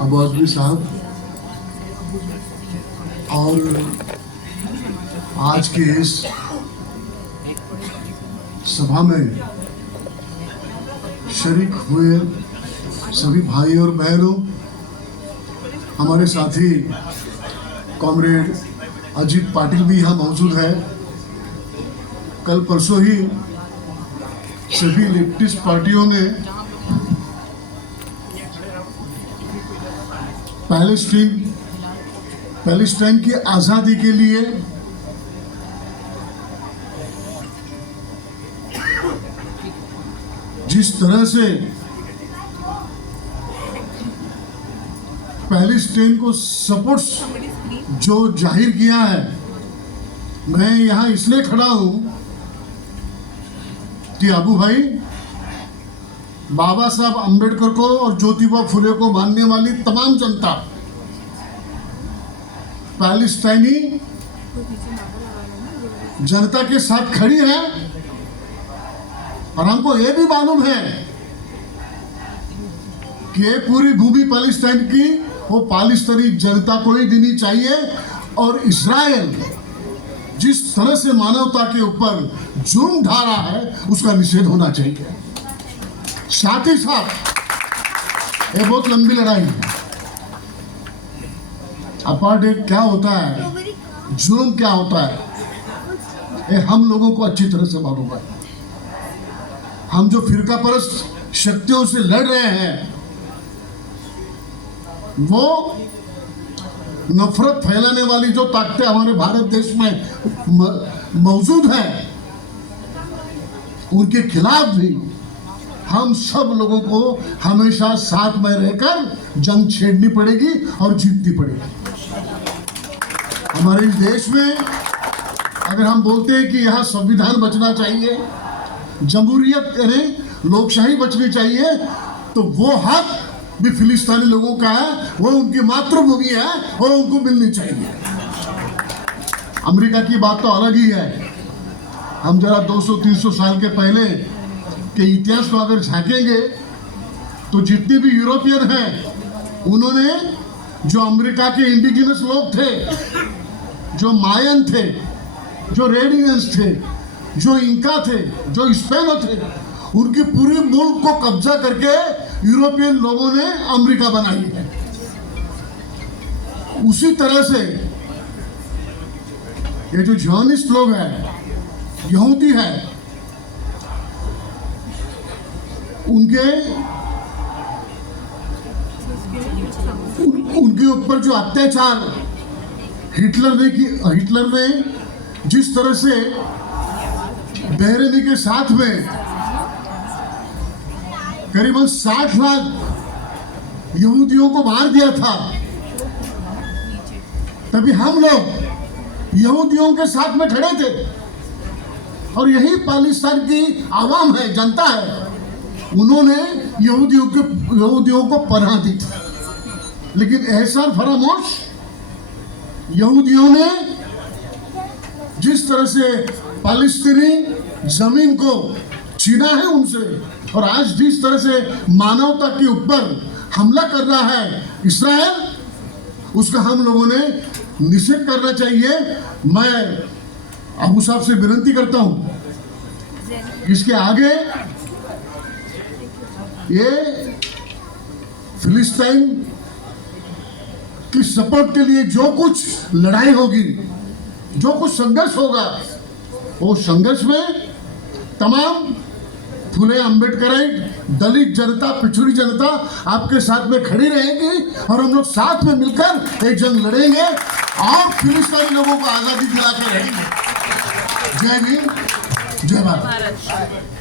अब्बासी साहब और आज के इस सभा में शरीक हुए सभी भाई और बहनों, हमारे साथी कॉमरेड अजीत पाटिल भी यहाँ मौजूद है। कल परसों ही सभी लेफ्टिस्ट पार्टियों ने पैलेस्टाइन की आज़ादी के लिए जिस तरह से पैलेस्टाइन को सपोर्ट जो जाहिर किया है, मैं यहाँ इसलिए खड़ा हूं कि अबू भाई बाबा साहब अंबेडकर को और ज्योतिबा फुले को मानने वाली तमाम जनता पैलेस्टाइनी जनता के साथ खड़ी है। और हमको ये भी मालूम है कि ये पूरी भूमि पैलेस्टाइन की वो पालिस्तानी जनता को ही देनी चाहिए। और इस्राएल जिस तरह से मानवता के ऊपर जुर्म ढा रहा है, उसका निषेध होना चाहिए। साथ ही साथ ये बहुत लंबी लड़ाई है। अपार्टहेड क्या होता है, जुर्म क्या होता है, ये हम लोगों को अच्छी तरह से मालूम है। हम जो फिरका परस्त शक्तियों से लड़ रहे हैं, वो नफरत फैलाने वाली जो ताकतें हमारे भारत देश में मौजूद हैं, उनके खिलाफ भी हम सब लोगों को हमेशा साथ में रहकर जंग छेड़नी पड़ेगी और जीतनी पड़ेगी। हमारे इस देश में अगर हम बोलते हैं कि यहाँ संविधान बचना चाहिए, जमहूरियत यानी लोकशाही बचनी चाहिए, तो वो हक भी फिलिस्तीनी लोगों का है, वो उनकी मातृभूमि है और उनको मिलनी चाहिए। अमेरिका की बात तो अलग ही है। हम जरा 200-300 साल के पहले के इतिहास को अगर झांकेंगे तो जितने भी यूरोपियन हैं, उन्होंने जो अमेरिका के इंडिजिनस लोग थे, जो मायन थे, जो रेड इंडियंस थे, जो इंका थे, जो स्पेनो थे, उनकी पूरी मुल्क को कब्जा करके यूरोपियन लोगों ने अमेरिका बनाई है। उसी तरह से ये जो जॉनिस्ट लोग हैं, यहूदी हैं, उनके ऊपर जो अत्याचार हिटलर ने जिस तरह से बहरेनी के साथ में करीबन 60 लाख यहूदियों को मार दिया था, तभी हम लोग यहूदियों के साथ में खड़े थे। और यही पाकिस्तान की आवाम है, जनता है, उन्होंने यहूदियों को पनाह दी थी। लेकिन एहसान फरामोश यहूदियों ने जिस तरह से पालिस्तीनी जमीन को छीना है उनसे, और आज जिस तरह से मानवता के ऊपर हमला कर रहा है इस्राएल, उसका हम लोगों ने निषेध करना चाहिए। मैं अबू साहब से विनती करता हूं, इसके आगे ये फिलिस्तीन की सपोर्ट के लिए जो कुछ लड़ाई होगी, जो कुछ संघर्ष होगा, वो संघर्ष में तमाम फुले अंबेडकराइट, दलित जनता, पिछड़ी जनता आपके साथ में खड़ी रहेगी और हम लोग साथ में मिलकर एक जंग लड़ेंगे और फिलिस्तीनी लोगों को आजादी दिला के रहेंगे। जय हिंद, जय भारत।